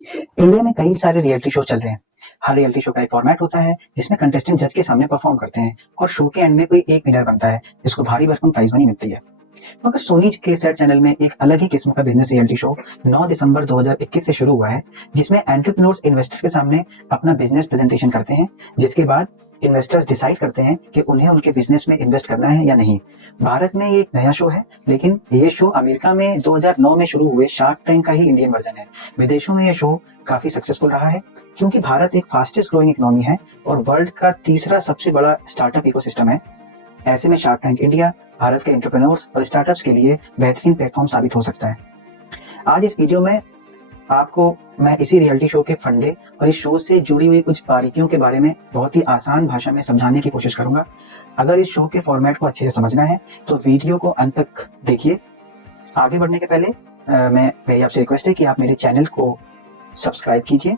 India में कई सारे रियलिटी शो चल रहे हैं। हर रियलिटी शो का एक फॉर्मेट होता है जिसमें कंटेस्टेंट जज के सामने परफॉर्म करते हैं और शो के एंड में कोई एक विनर बनता है जिसको भारी भरकम प्राइज मनी मिलती है। मगर सोनी के सेट चैनल में एक अलग ही किस्म का बिजनेस रियलिटी शो 9 दिसंबर 2021 से शुरू हुआ है, जिसमें एंटरप्रेन्योर्स इन्वेस्टर के सामने अपना बिजनेस प्रेजेंटेशन करते हैं, जिसके बाद इन्वेस्टर्स डिसाइड करते हैं कि उन्हें उनके बिजनेस में इन्वेस्ट करना है या नहीं। भारत में ये एक नया शो है, लेकिन ये शो अमेरिका में 2009 में शुरू हुए शार्क टैंक का ही इंडियन वर्जन है। विदेशों में ये शो काफी सक्सेसफुल रहा है, क्योंकि भारत एक फास्टेस्ट ग्रोइंग इकोनॉमी है और वर्ल्ड का तीसरा सबसे बड़ा स्टार्टअप इकोसिस्टम है। ऐसे में शार्क टैंक इंडिया भारत के एंटरप्रेन्योर्स और स्टार्टअप्स के लिए बेहतरीन प्लेटफॉर्म साबित हो सकता है। आज इस वीडियो में आपको मैं इसी रियलिटी शो के फंडे और इस शो से जुड़ी हुई कुछ बारीकियों के बारे में बहुत ही आसान भाषा में समझाने की कोशिश करूंगा। अगर इस शो के फॉर्मेट को अच्छे से समझना है तो वीडियो को अंत तक देखिए। आगे बढ़ने के पहले मेरी आपसे रिक्वेस्ट है कि आप मेरे चैनल को सब्सक्राइब कीजिए।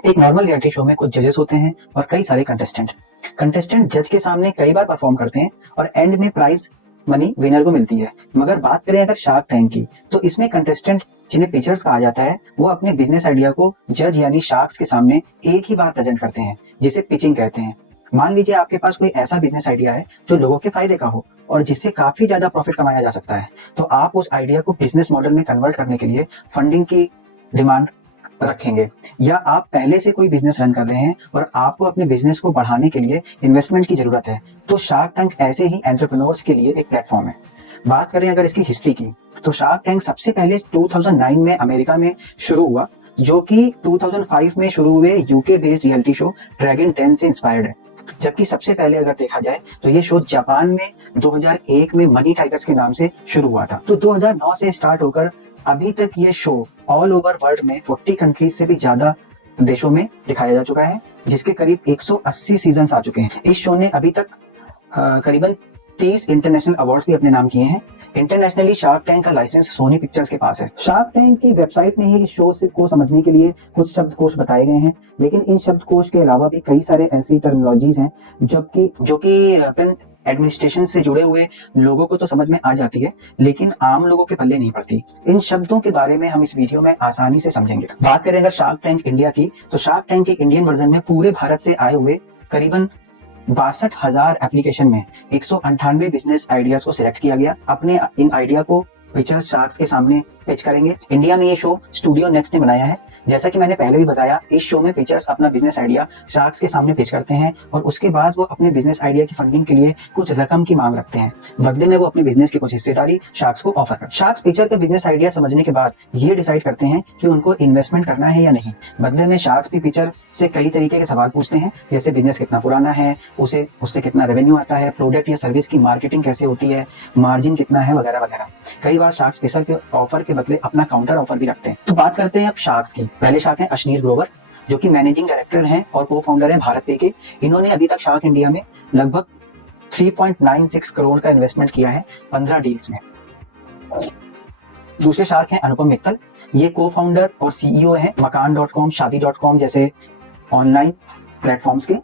एक नॉर्मल रियलिटी शो में कुछ जजेस होते हैं और कई सारे कंटेस्टेंट जज के सामने कई बार परफॉर्म करते हैं और एंड में प्राइज मनी विनर को मिलती है। मगर बात करें अगर शार्क टैंक की, तो इसमें कंटेस्टेंट जिन्हें पिचर्स कहा जाता है, वो अपने बिजनेस आइडिया को जज यानी शार्क्स के सामने एक ही बार प्रेजेंट करते हैं, जिसे पिचिंग कहते हैं। मान लीजिए आपके पास कोई ऐसा बिजनेस आइडिया है जो लोगों के फायदे का हो और जिससे काफी ज्यादा प्रॉफिट कमाया जा सकता है, तो आप उस आइडिया को बिजनेस मॉडल में कन्वर्ट करने के लिए फंडिंग की डिमांड रखेंगे। या आप पहले से कोई बिजनेस रन कर रहे हैं और आपको अपने बिजनेस को बढ़ाने के लिए इन्वेस्टमेंट की जरूरत है, तो शार्क टैंक ऐसे ही एंटरप्रेन्योर्स के लिए एक प्लेटफॉर्म है। बात करें अगर इसकी हिस्ट्री की, तो शार्क टैंक सबसे पहले 2009 में अमेरिका में शुरू हुआ, जो कि 2005 में शुरू हुए UK based reality show dragon 10 से इंस्पायर्ड है। जबकि सबसे पहले अगर देखा जाए तो ये शो जापान में 2001 में मनी टाइगर्स के नाम से शुरू हुआ था। तो 2009 से स्टार्ट होकर अभी तक ये शो ऑल ओवर वर्ल्ड में 40 कंट्रीज से भी ज्यादा देशों में दिखाया जा चुका है, जिसके करीब 180 सीजन्स आ चुके हैं। इस शो ने अभी तक करीबन 30 इंटरनेशनल अवार्ड्स भी अपने नाम किए हैं। इंटरनेशनली शार्क टैंक का लाइसेंस सोनी पिक्चर्स के पास है। शार्क टैंक की वेबसाइट में ही इस शो को समझने के लिए कुछ शब्दकोश बताए गए हैं, लेकिन इन शब्दकोश के अलावा भी कई सारे ऐसी टर्मिनोलॉजीज हैं जो कि प्रिंट एडमिनिस्ट्रेशन से जुड़े हुए लोगों को तो समझ में आ जाती है, लेकिन आम लोगों के पल्ले नहीं पड़ती। इन शब्दों के बारे में हम इस वीडियो में आसानी से समझेंगे। बात करें अगर शार्क टैंक इंडिया की, तो शार्क टैंक के इंडियन वर्जन में पूरे भारत से आए हुए करीबन 62,000 एप्लीकेशन में 198 बिजनेस आइडियाज को सिलेक्ट किया गया। अपने इन आइडिया को पिक्चर्स शार्क्स के सामने पिच करेंगे। इंडिया में ये शो स्टूडियो नेक्स्ट ने बनाया है। जैसा कि मैंने पहले भी बताया, इस शो में पिक्चर्स अपना बिजनेस आइडिया शार्क्स के सामने पिच करते हैं और उसके बाद वो अपने बिजनेस आइडिया की फंडिंग के लिए कुछ रकम की मांग रखते हैं। बदले में वो अपने बिजनेस की कुछ हिस्सेदारी शार्क्स को ऑफर करते हैं। शार्क्स पिक्चर का बिजनेस आइडिया समझने के बाद ये डिसाइड करते हैं कि उनको इन्वेस्टमेंट करना है या नहीं। बदले में शार्क्स भी पिक्चर से कई तरीके के सवाल पूछते हैं, जैसे बिजनेस कितना पुराना है, उससे कितना रेवेन्यू आता है, प्रोडक्ट या सर्विस की मार्केटिंग कैसे होती है, मार्जिन कितना है, वगैरह वगैरह। कई बार शार्क्स पिक्चर के ऑफर के बदले अपना काउंटर ऑफर भी रखते हैं। तो बात करते हैं अब शार्क्स की। पहले शार्क है अश्नीर ग्रोवर, जो कि मैनेजिंग डायरेक्टर हैं और को फाउंडर हैं भारत पे के। इन्होंने अभी तक शार्क इंडिया में लगभग 3.96 करोड़ का इन्वेस्टमेंट किया है 15 डील्स में। दूसरे शार्क हैं अनुपम मित्तल। ये को फाउंडर और सीईओ हैं मकान.com, शादी.com जैसे ऑनलाइन प्लेटफॉर्म्स के।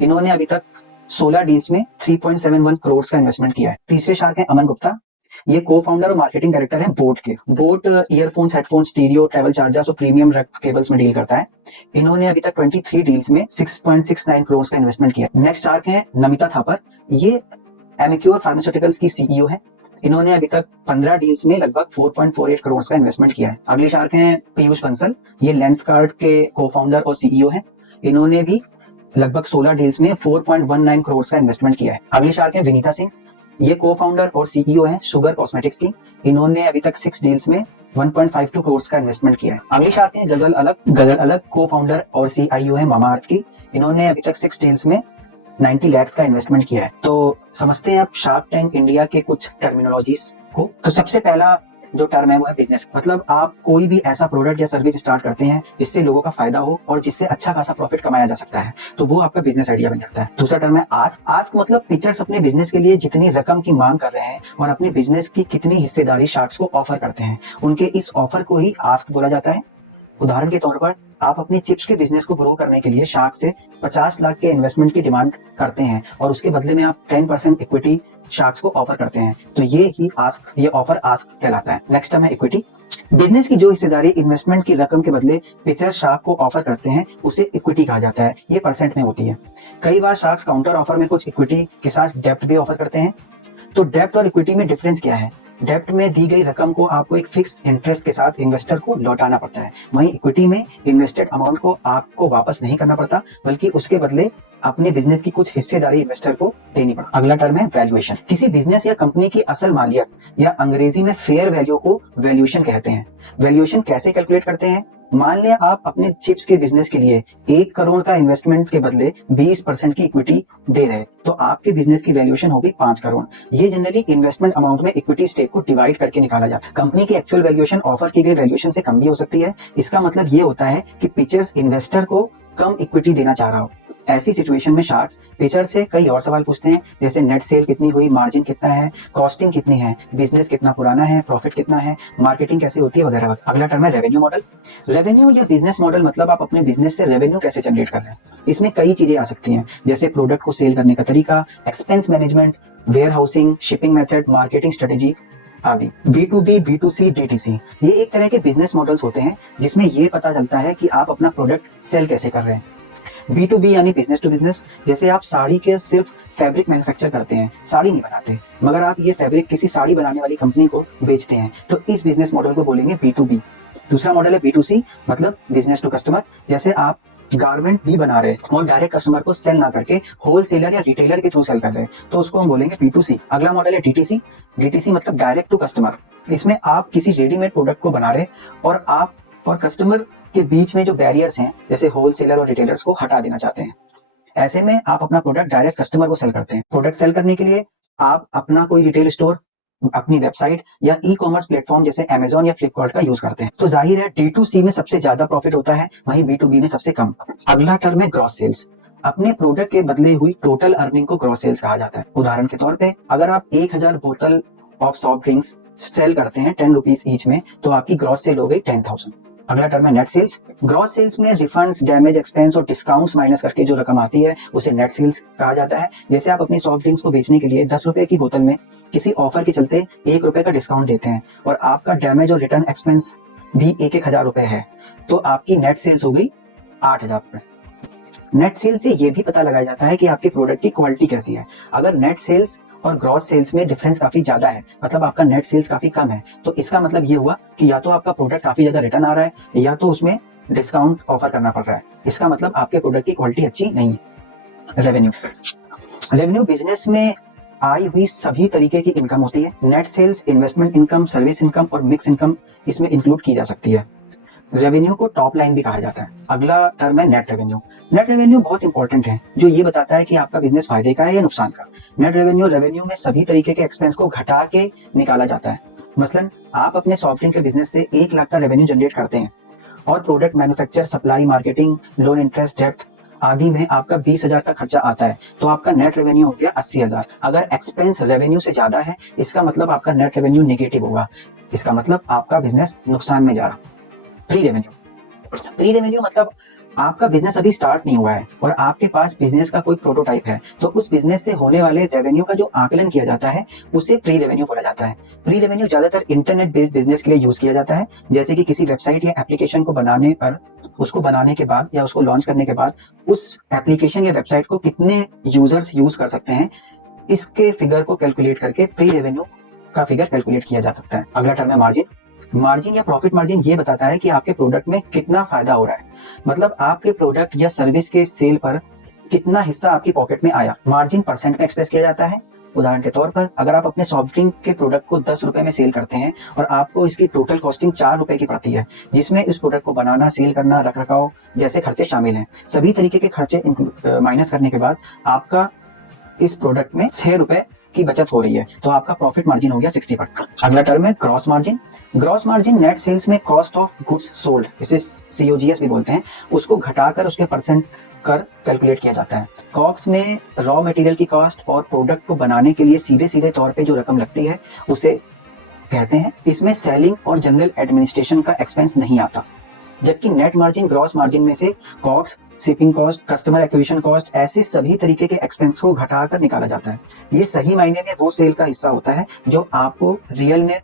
इन्होंने अभी तक 16 डील्स में 3.71 करोड़ का इन्वेस्टमेंट किया है। तीसरे शार्क हैं अमन गुप्ता। ये को फाउंडर और मार्केटिंग डायरेक्टर हैं बोट के। Boat earphones, headphones, stereo, travel chargers और प्रीमियम केबल्स में डील करता है। इन्होंने अभी तक 23 डील्स में 6.69 करोड़ का इन्वेस्टमेंट किया। नेक्स्ट शार्क हैं नमिता थापर। ये एमिक्योर फार्मास्यूटिकल्स की सीईओ है। इन्होंने अभी तक 15 डील्स में लगभग 4.48 करोड़ का इन्वेस्टमेंट किया है। अगले शार्क हैं पीयूष बंसल। ये लेंसकार्ट के को फाउंडर और सीईओ है। इन्होंने भी लगभग 16 डील्स में 4.19 करोड़ का इन्वेस्टमेंट किया है। अगले शार्क हैं विनीता सिंह। ये को फाउंडर और सीईओ हैं शुगर कॉस्मेटिक्स की। इन्होंने अभी तक 6 डील्स में 1.52 करोड़ का इन्वेस्टमेंट किया है। अगली शार्क हैं गजल अलग को फाउंडर और सीईओ हैं मामा अर्थ की। इन्होंने अभी तक 6 डील्स में 90 लाख का इन्वेस्टमेंट किया है। तो समझते हैं अब शार्क टैंक इंडिया के कुछ टर्मिनोलॉजीज को। तो सबसे पहला जो टर्म है वो है बिजनेस। मतलब आप कोई भी ऐसा प्रोडक्ट या सर्विस स्टार्ट करते हैं जिससे लोगों का फायदा हो और जिससे अच्छा खासा प्रॉफिट कमाया जा सकता है, तो वो आपका बिजनेस आइडिया बन जाता है। दूसरा टर्म है आस्क। आस्क मतलब पिक्चर्स अपने बिजनेस के लिए जितनी रकम की मांग कर रहे हैं और अपने बिजनेस की कितनी हिस्सेदारी शार्क्स को ऑफर करते हैं, उनके इस ऑफर को ही आस्क बोला जाता है। उदाहरण के तौर पर आप अपनी चिप्स के बिजनेस को ग्रो करने के लिए शार्क से 50 लाख के इन्वेस्टमेंट की डिमांड करते हैं और उसके बदले में आप 10% इक्विटी शार्क्स को ऑफर करते हैं, तो ये ऑफर आस्क कहलाता है। नेक्स्ट टर्म है इक्विटी। बिजनेस की जो हिस्सेदारी इन्वेस्टमेंट की रकम के बदले पिचर शार्क को ऑफर करते हैं उसे इक्विटी कहा जाता है। ये परसेंट में होती है। कई बार शार्क्स काउंटर ऑफर में कुछ इक्विटी के साथ डेप्ट भी ऑफर करते हैं। तो डेप्ट और इक्विटी में डिफरेंस क्या है? डेप्ट में दी गई रकम को आपको एक फिक्स्ड इंटरेस्ट के साथ इन्वेस्टर को लौटाना पड़ता है, वहीं इक्विटी में इन्वेस्टेड अमाउंट को आपको वापस नहीं करना पड़ता, बल्कि उसके बदले अपने बिजनेस की कुछ हिस्सेदारी इन्वेस्टर को देनी पड़ती है। अगला टर्म है वैल्यूएशन। किसी बिजनेस या कंपनी की असल मालियत या अंग्रेजी में फेयर वैल्यू को वैल्यूएशन कहते हैं। वैल्यूएशन कैसे कैलकुलेट करते हैं? मान लें आप अपने चिप्स के बिजनेस के लिए 1 करोड़ का इन्वेस्टमेंट के बदले 20% की इक्विटी दे रहे हैं, तो आपके बिजनेस की वैल्यूएशन होगी 5 करोड़। ये जनरली इन्वेस्टमेंट अमाउंट में इक्विटी स्टेक को डिवाइड करके निकाला जाता है। कंपनी की एक्चुअल वैल्यूएशन ऑफर की गई वैल्यूएशन से कम भी हो सकती है। इसका मतलब ये होता है कि पिचर्स इन्वेस्टर को कम इक्विटी देना चाह रहा हो। ऐसी सिचुएशन में शार्क्स पिचर से कई और सवाल पूछते हैं, जैसे नेट सेल कितनी हुई, मार्जिन कितना है, कॉस्टिंग कितनी है, बिजनेस कितना पुराना है, प्रॉफिट कितना है, मार्केटिंग कैसे होती है, वगैरह। अगला टर्म है रेवेन्यू मॉडल। रेवेन्यू या बिजनेस मॉडल मतलब आप अपने बिजनेस से रेवेन्यू कैसे जनरेट कर रहे हैं। इसमें कई चीजें आ सकती हैं, जैसे प्रोडक्ट को सेल करने का तरीका, expense management, warehousing, shipping method, marketing strategy आदि। B2B, B2C, DTC ये एक तरह के बिजनेस मॉडल्स होते हैं जिसमें ये पता चलता है कि आप अपना प्रोडक्ट सेल कैसे कर रहे हैं। B2B यानी बिजनेस टू बिजनेस, जैसे आप साड़ी के सिर्फ फैब्रिक मैन्युफैक्चर करते हैं, साड़ी नहीं बनाते, मगर आप ये फैब्रिक किसी साड़ी बनाने वाली कंपनी को बेचते हैं, तो इस बिजनेस मॉडल को बोलेंगे B2B। दूसरा मॉडल है B2C मतलब बिजनेस टू कस्टमर, जैसे आप गारमेंट भी बना रहे हैं और डायरेक्ट कस्टमर को सेल ना करके होलसेलर या रिटेलर के थ्रू सेल कर रहे हैं, तो उसको हम बोलेंगे B2C। अगला मॉडल है DTC। DTC मतलब डायरेक्ट टू कस्टमर। इसमें आप किसी रेडीमेड प्रोडक्ट को बना रहे और आप और कस्टमर के बीच में जो बैरियर्स हैं, जैसे होलसेलर और रिटेलर्स को हटा देना चाहते हैं। ऐसे में आप अपना प्रोडक्ट डायरेक्ट कस्टमर को सेल करते हैं। प्रोडक्ट सेल करने के लिए आप अपना कोई रिटेल स्टोर, अपनी वेबसाइट या ई कॉमर्स प्लेटफॉर्म जैसे अमेजॉन या फ्लिपकार्ट का यूज करते हैं। तो जाहिर है D2C में सबसे ज्यादा प्रॉफिट होता है, वहीं B2B में सबसे कम। अगला टर्म है ग्रॉस सेल्स। अपने प्रोडक्ट के बदले हुई टोटल अर्निंग को ग्रॉस सेल्स कहा जाता है। उदाहरण के तौर पे अगर आप 1000 बोतल ऑफ सॉफ्ट ड्रिंक्स सेल करते हैं 10 रुपीज ईच में, तो आपकी ग्रॉस सेल हो गई 10,000। अगला टर्म है नेट सेल्स। ग्रॉस सेल्स में रिफंड्स, डैमेज, एक्सपेंस और डिस्काउंट्स माइनस करके जो रकम आती है उसे नेट सेल्स कहा जाता है। जैसे आप अपनी सॉफ्ट ड्रिंक्स को बेचने के लिए 10 रुपए की बोतल में किसी ऑफर के चलते 1 रुपए का डिस्काउंट देते हैं और आपका डैमेज और रिटर्न एक्सपेंस भी 1,000 रुपए है, तो आपकी नेट सेल्स हो गई 8,000 रुपए। नेट सेल्स से ये भी पता लगाया जाता है कि आपके प्रोडक्ट की क्वालिटी कैसी है। अगर नेट सेल्स और ग्रॉस सेल्स में डिफरेंस काफी ज्यादा है, मतलब आपका नेट सेल्स काफी कम है, तो इसका मतलब ये हुआ कि या तो आपका प्रोडक्ट काफी ज्यादा रिटर्न आ रहा है या तो उसमें डिस्काउंट ऑफर करना पड़ रहा है। इसका मतलब आपके प्रोडक्ट की क्वालिटी अच्छी नहीं है। रेवेन्यू बिजनेस में आई हुई सभी तरीके की इनकम होती है। Net sales, investment income, service income और मिक्स इनकम इसमें इंक्लूड की जा सकती है। रेवेन्यू को टॉप लाइन भी कहा जाता है। अगला टर्म है नेट रेवेन्यू। नेट रेवेन्यू बहुत इंपॉर्टेंट है, जो ये बताता है कि आपका बिजनेस फायदे का है या नुकसान का। नेट रेवेन्यू में सभी तरीके के एक्सपेंस को घटा के निकाला जाता है। मसलन आप अपने सॉफ्टवेयर के बिजनेस से 1 लाख का रेवेन्यू जनरेट करते हैं और product manufacture, supply, marketing, loan interest, डेप्ट आदि में आपका 20,000 का खर्चा आता है, तो आपका नेट रेवेन्यू हो गया 80,000। अगर एक्सपेंस रेवेन्यू से ज्यादा है, इसका मतलब आपका नेट रेवेन्यू नेगेटिव होगा। इसका मतलब आपका बिजनेस नुकसान में जा रहा। प्री रेवेन्यू मतलब आपका बिजनेस अभी स्टार्ट नहीं हुआ है और आपके पास बिजनेस का कोई प्रोटोटाइप है, तो उस बिजनेस से होने वाले रेवेन्यू का जो आकलन किया जाता है उसे प्री रेवेन्यू बोला जाता है। प्री रेवेन्यू ज्यादातर इंटरनेट बेस्ड बिजनेस के लिए यूज किया जाता है, जैसे कि किसी वेबसाइट या एप्लीकेशन को बनाने पर, उसको बनाने के बाद या उसको लॉन्च करने के बाद उस एप्लीकेशन या वेबसाइट को कितने यूजर्स यूज कर सकते हैं, इसके फिगर को कैलकुलेट करके प्री रेवेन्यू का फिगर कैलकुलेट किया जा सकता है। अगला टर्म है मार्जिन या प्रॉफिट मार्जिन ये बताता है कि आपके प्रोडक्ट में कितना फायदा हो रहा है, मतलब आपके प्रोडक्ट या सर्विस के सेल पर कितना हिस्सा आपकी पॉकेट में आया। मार्जिन परसेंट में एक्सप्रेस किया जाता है। उदाहरण के तौर पर अगर आप अपने सॉफ्ट ड्रिंक के प्रोडक्ट को 10 रुपए में सेल करते हैं और आपको इसकी टोटल कॉस्टिंग 4 रुपए की पड़ती है, जिसमें इस प्रोडक्ट को बनाना, सेल करना, रख रखाव जैसे खर्चे शामिल हैं, सभी तरीके के खर्चे माइनस करने के बाद आपका इस प्रोडक्ट में 6 रुपए की बचत हो रही है, तो आपका प्रॉफिट मार्जिन हो गया 60%। अगला टर्म है gross margin. Gross margin net sales में कॉस्ट ऑफ गुड्स सोल्ड, इसे COGS भी बोलते हैं, उसको घटाकर उसके परसेंट कर कैलकुलेट किया जाता है। कॉक्स में रॉ मटेरियल की कॉस्ट और प्रोडक्ट को बनाने के लिए सीधे तौर पे जो रकम लगती है उसे कहते हैं। इसमें सेलिंग और जनरल एडमिनिस्ट्रेशन का एक्सपेंस नहीं आता। जबकि नेट मार्जिन ग्रॉस मार्जिन में से cost, shipping cost, customer acquisition cost, ऐसे सभी तरीके के एक्सपेंस को घटाकर निकाला जाता है। ये सही मायने में वो सेल का हिस्सा होता है जो आपको रियल में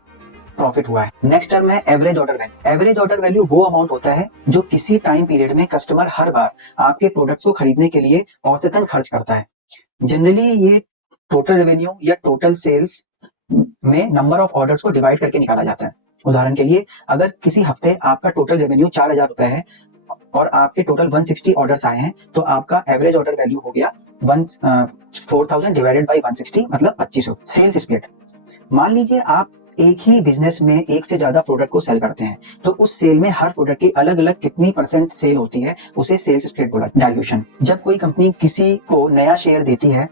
प्रॉफिट हुआ है। नेक्स्ट टर्म है average order value. Average order value वो अमाउंट होता है जो किसी टाइम पीरियड में कस्टमर हर बार आपके प्रोडक्ट्स को खरीदने के लिए औसतन खर्च करता है। जनरली ये टोटल रेवेन्यू या टोटल सेल्स में नंबर ऑफ ऑर्डर्स को डिवाइड करके निकाला जाता है। उदाहरण के लिए अगर किसी हफ्ते आपका टोटल रेवेन्यू 4,000 रुपए है और आपके टोटल 160 ऑर्डर्स आए हैं, तो आपका एवरेज ऑर्डर वैल्यू हो गया 4,000 डिवाइडेड बाई 160 मतलब 2500। सेल्स स्प्लिट, मान लीजिए आप एक ही बिजनेस में एक से ज्यादा प्रोडक्ट को सेल करते हैं, तो उस सेल में हर प्रोडक्ट की अलग अलग कितनी परसेंट सेल होती है उसे सेल्स स्प्लिट बोला। डाइल्यूशन, जब कोई कंपनी किसी को नया शेयर देती है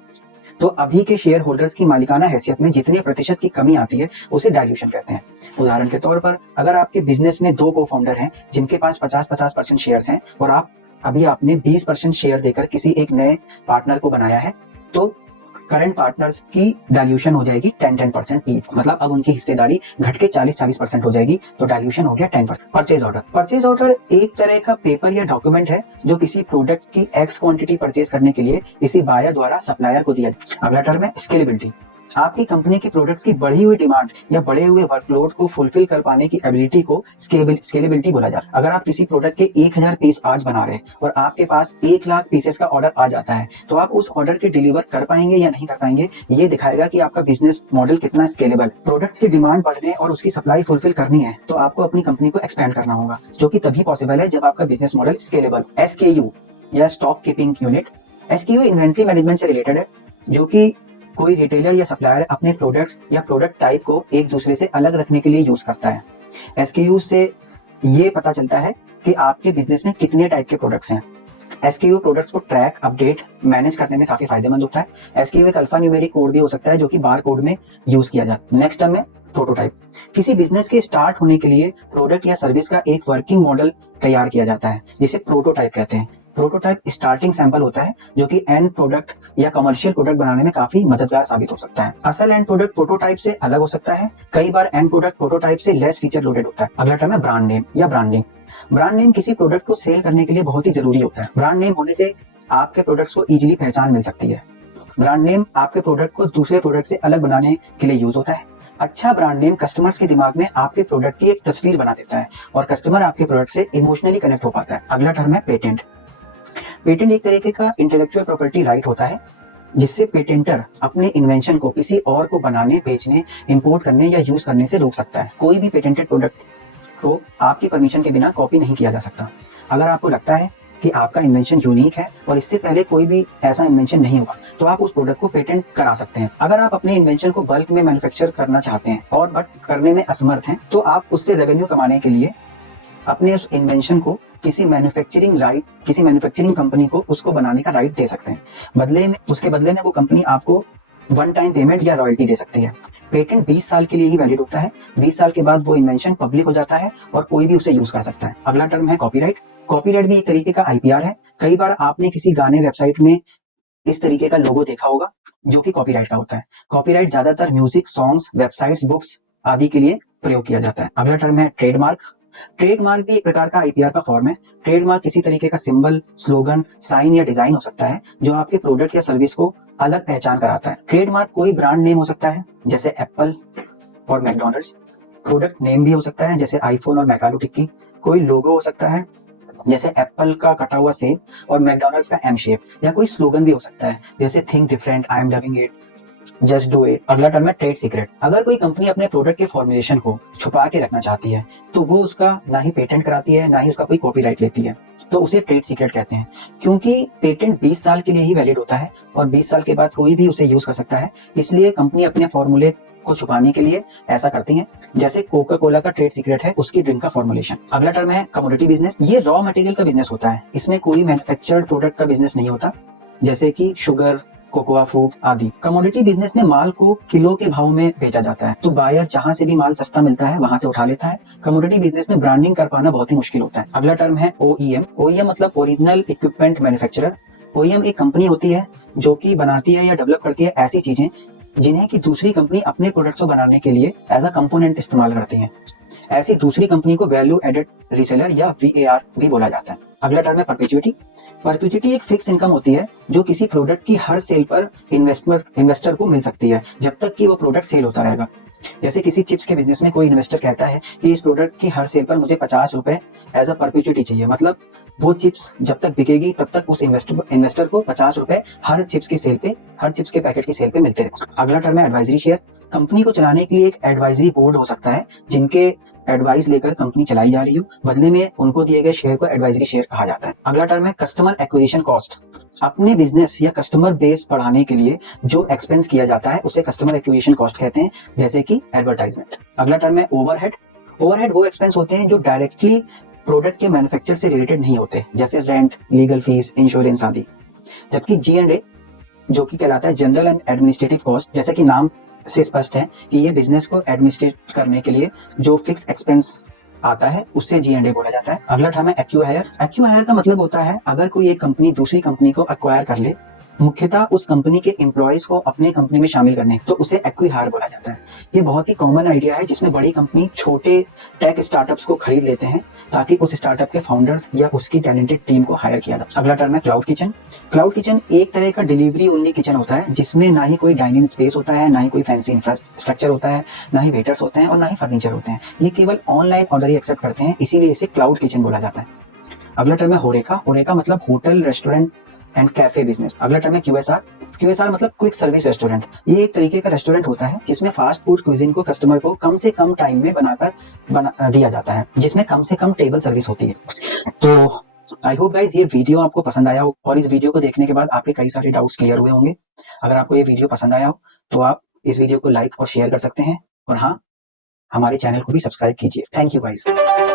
तो अभी के शेयर होल्डर्स की मालिकाना हैसियत में जितने प्रतिशत की कमी आती है उसे डाइल्यूशन कहते हैं। उदाहरण के तौर पर अगर आपके बिजनेस में 2 को फाउंडर हैं जिनके पास 50-50% शेयर्स हैं और आपने 20% शेयर देकर किसी एक नए पार्टनर को बनाया है, तो करंट पार्टनर्स की डाइल्यूशन हो जाएगी 10% ईच, मतलब अब उनकी हिस्सेदारी घट के 40% हो जाएगी, तो डाइल्यूशन हो गया 10%। परचेज ऑर्डर, परचेज ऑर्डर एक तरह का पेपर या डॉक्यूमेंट है जो किसी प्रोडक्ट की एक्स क्वांटिटी परचेज करने के लिए किसी बायर द्वारा सप्लायर को दिया जाए। अगला टर्म है स्केलेबिलिटी। आपकी कंपनी की प्रोडक्ट्स की बढ़ी हुई डिमांड या बढ़े हुए वर्कलोड को फुलफिल कर पाने की एबिलिटी को स्केलेबिलिटी बोला जाता है। अगर आप किसी प्रोडक्ट के 1000 पीस आज बना रहे हैं और आपके पास 1 लाख पीसेस का ऑर्डर आ जाता है, तो आप उस ऑर्डर के डिलीवर कर पाएंगे या नहीं कर पाएंगे, ये दिखाएगा कि आपका बिजनेस मॉडल कितना स्केलेबल। प्रोडक्ट्स की डिमांड बढ़ने और उसकी सप्लाई फुलफिल करनी है, तो आपको अपनी कंपनी को एक्सपेंड करना होगा, जो कि तभी पॉसिबल है जब आपका बिजनेस मॉडल स्केलेबल। एसकेयू या stock keeping unit, SKU inventory management से रिलेटेड है, जो कि कोई रिटेलर या सप्लायर अपने प्रोडक्ट्स या प्रोडक्ट टाइप को एक दूसरे से अलग रखने के लिए यूज करता है। एसकेयू से ये पता चलता है कि आपके बिजनेस में कितने टाइप के प्रोडक्ट्स हैं। एसकेयू प्रोडक्ट्स को ट्रैक, अपडेट, मैनेज करने में काफी फायदेमंद होता है। एसकेयू एक अल्फा न्यूमेरिक कोड भी हो सकता है जो कि बार कोड में यूज किया जाता है। नेक्स्ट टर्म है प्रोटोटाइप। किसी बिजनेस के स्टार्ट होने के लिए प्रोडक्ट या सर्विस का एक वर्किंग मॉडल तैयार किया जाता है, जिसे प्रोटोटाइप कहते हैं। प्रोटोटाइप स्टार्टिंग सैंपल होता है जो कि एंड प्रोडक्ट या कमर्शियल प्रोडक्ट बनाने में काफी मददगार साबित हो सकता है। असल एंड प्रोडक्ट प्रोटोटाइप से अलग हो सकता है, कई बार एंड प्रोडक्ट प्रोटोटाइप से लेस फीचर लोडेड होता है। अगला टर्म है ब्रांड नेम या ब्रांडिंग। ब्रांड नेम किसी प्रोडक्ट को सेल करने के लिए बहुत ही जरूरी होता है। ब्रांड नेम होने से आपके प्रोडक्ट्स को इजीली पहचान मिल सकती है। ब्रांड नेम आपके प्रोडक्ट को दूसरे प्रोडक्ट से अलग बनाने के लिए यूज होता है। अच्छा ब्रांड नेम कस्टमर्स के दिमाग में आपके प्रोडक्ट की एक तस्वीर बना देता है और कस्टमर आपके प्रोडक्ट से इमोशनली कनेक्ट हो पाता है। अगला टर्म है पेटेंट। पेटेंट एक तरीके का इंटेलेक्चुअल प्रॉपर्टी राइट होता है जिससे पेटेंटर अपने इन्वेंशन को किसी और को बनाने, बेचने, इंपोर्ट करने या यूज करने से रोक सकता है। कोई भी पेटेंटेड प्रोडक्ट को आपकी परमिशन के बिना कॉपी नहीं किया जा सकता। अगर आपको लगता है कि आपका इन्वेंशन यूनिक है और इससे पहले कोई भी ऐसा इन्वेंशन नहीं हुआ, तो आप उस प्रोडक्ट को पेटेंट करा सकते हैं। अगर आप अपने इन्वेंशन को बल्क में मैन्युफैक्चर करना चाहते हैं और बट करने में असमर्थ हैं, तो आप उससे रेवेन्यू कमाने के लिए अपने उस इन्वेंशन को किसी मैन्युफैक्चरिंग कंपनी को उसको बनाने का राइट दे सकते हैं। उसके बदले में वो कंपनी आपको वन टाइम पेमेंट या रॉयल्टी दे सकती है। पेटेंट 20 साल के लिए ही वैलिड होता है। 20 साल के बाद वो इन्वेंशन पब्लिक हो जाता है और कोई भी उसे यूज कर सकता है। अगला टर्म है कॉपीराइट। कॉपीराइट भी एक तरीके का आईपीआर है। कई बार आपने किसी गाने, वेबसाइट में इस तरीके का लोगो देखा होगा जो कि कॉपीराइट का होता है। कॉपीराइट ज्यादातर म्यूजिक, सॉन्ग्स, वेबसाइट्स, बुक्स आदि के लिए प्रयोग किया जाता है। अगला टर्म है ट्रेडमार्क। ट्रेडमार्क भी एक प्रकार का आईपीआर का फॉर्म है। ट्रेडमार्क किसी तरीके का सिंबल, स्लोगन, साइन या डिजाइन हो सकता है जो आपके प्रोडक्ट या सर्विस को अलग पहचान कराता है। ट्रेडमार्क कोई ब्रांड नेम हो सकता है जैसे एप्पल और मैकडॉनल्ड्स। प्रोडक्ट नेम भी हो सकता है जैसे आईफोन और मैकाडो टिक्की। कोई लोगो हो सकता है जैसे एप्पल का कटा हुआ सेब और मैकडॉनल्ड्स का एम शेप, या कोई स्लोगन भी हो सकता है जैसे think different, I am doing it, just do it. अगला टर्म है ट्रेड सीक्रेट। अगर कोई कंपनी अपने प्रोडक्ट के फॉर्मुलेशन को छुपा के रखना चाहती है, तो वो उसका ना ही पेटेंट कराती है, ना ही उसका कोई कॉपीराइट लेती है, तो उसे ट्रेड सीक्रेट कहते हैं। क्योंकि पेटेंट 20 साल के लिए ही वैलिड होता है और 20 साल के बाद कोई भी उसे यूज कर सकता है, इसलिए कंपनी अपने फॉर्मूले को छुपाने के लिए ऐसा करती है। जैसे कोका कोला का ट्रेड सीक्रेट है उसकी ड्रिंक का फॉर्मुलेशन। अगला टर्म है कमोडिटी बिजनेस। ये रॉ मटेरियल का बिजनेस होता है। इसमें कोई मैन्युफैक्चर्ड प्रोडक्ट का बिजनेस नहीं होता, जैसे कि शुगर, कोकोआ फ्रूट आदि। कमोडिटी बिजनेस में माल को किलो के भाव में बेचा जाता है, तो बायर जहां से भी माल सस्ता मिलता है वहां से उठा लेता है। कमोडिटी बिजनेस में ब्रांडिंग कर पाना बहुत ही मुश्किल होता है। अगला टर्म है ओईएम। ओईएम मतलब ओरिजिनल इक्विपमेंट मैन्युफैक्चरर। ओईएम एक कंपनी होती है जो कि बनाती है या डेवलप करती है ऐसी चीजें जिन्हें की दूसरी कंपनी अपने प्रोडक्ट्स को बनाने के लिए एज अ कंपोनेंट इस्तेमाल करती है। ऐसी दूसरी कंपनी को वैल्यू एडेड रीसेलर या VAR भी बोला जाता है। अगला टर्म है परपेचुइटी। परपेचुइटी एक फिक्स इनकम होती है जो किसी प्रोडक्ट की हर सेल पर इन्वेस्टर को मिल सकती है जब तक कि वो प्रोडक्ट सेल होता रहेगा। जैसे किसी चिप्स के बिजनेस में कोई इन्वेस्टर कहता है कि इस प्रोडक्ट की हर सेल पर मुझे 50 रुपए एज अ परपेचुइटी चाहिए, मतलब वो चिप्स जब तक बिकेगी तब तक उस इन्वेस्टर को 50 रुपए हर चिप्स के पैकेट की सेल पे मिलते रहे। अगला टर्म है एडवाइजरी शेयर। कंपनी को चलाने के लिए एक एडवाइजरी बोर्ड हो सकता है जिनके एडवाइस लेकर कंपनी चलाई जा रही हो, बदले में उनको दिए गए शेयर को एडवाइजरी शेयर कहा जाता है। अगला टर्म है कस्टमर एक्विजिशन कॉस्ट। अपने बिजनेस या कस्टमर बेस बढ़ाने के लिए जो एक्सपेंस किया जाता है उसे कस्टमर एक्विजिशन कॉस्ट कहते हैं, जैसे कि एडवर्टाइजमेंट। अगला टर्म है ओवरहेड। ओवरहेड वो एक्सपेंस होते हैं जो डायरेक्टली प्रोडक्ट के मैन्युफैक्चर से रिलेटेड नहीं होते, जैसे रेंट, लीगल फीस, इंश्योरेंस आदि। जबकि G&A जो कि कहलाता है जनरल एंड एडमिनिस्ट्रेटिव कॉस्ट, जैसे कि नाम से स्पष्ट है कि ये बिजनेस को एडमिनिस्ट्रेट करने के लिए जो फिक्स एक्सपेंस आता है उससे G&A बोला जाता है। अगला टर्म है एक्वायर। एक्वायर का मतलब होता है अगर कोई एक कंपनी दूसरी कंपनी को एक्वायर कर ले, मुख्यतः उस कंपनी के एम्प्लॉयज को अपने कंपनी में शामिल करने, तो उसे एक्विहायर बोला जाता है। ये बहुत ही कॉमन आइडिया है जिसमें बड़ी कंपनी छोटे टेक स्टार्टअप्स को खरीद लेते हैं ताकि उस स्टार्टअप के फाउंडर्स या उसकी टैलेंटेड टीम को हायर किया जाए। अगला टर्म है क्लाउड किचन। क्लाउड किचन एक तरह का डिलीवरी ओनली किचन होता है जिसमें ना ही कोई डाइनिंग स्पेस होता है, ना ही कोई फैंसी इंफ्रास्ट्रक्चर होता है, ना ही वेटर्स होते हैं और ना ही फर्नीचर होते हैं। ये केवल ऑनलाइन ऑर्डर ही एक्सेप्ट करते हैं, इसीलिए इसे क्लाउड किचन बोला जाता है। अगला टर्म है होरेका। होरेका मतलब hotel, restaurant and cafe business. अगला टर्म है QSR। QSR मतलब क्विक सर्विस रेस्टोरेंट। ये एक तरीके का रेस्टोरेंट होता है जिसमें फास्ट फूड क्विजिन को कस्टमर को कम से कम टाइम में दिया जाता है, जिसमें कम से कम टेबल सर्विस होती है। तो आई होप गाइज ये वीडियो आपको पसंद आया हो और इस वीडियो को देखने के बाद आपके कई सारे डाउट्स क्लियर हुए होंगे। अगर आपको ये वीडियो पसंद आया हो तो आप इस वीडियो को लाइक और शेयर कर सकते हैं, और हाँ, हमारे चैनल को भी सब्सक्राइब कीजिए। Thank you guys.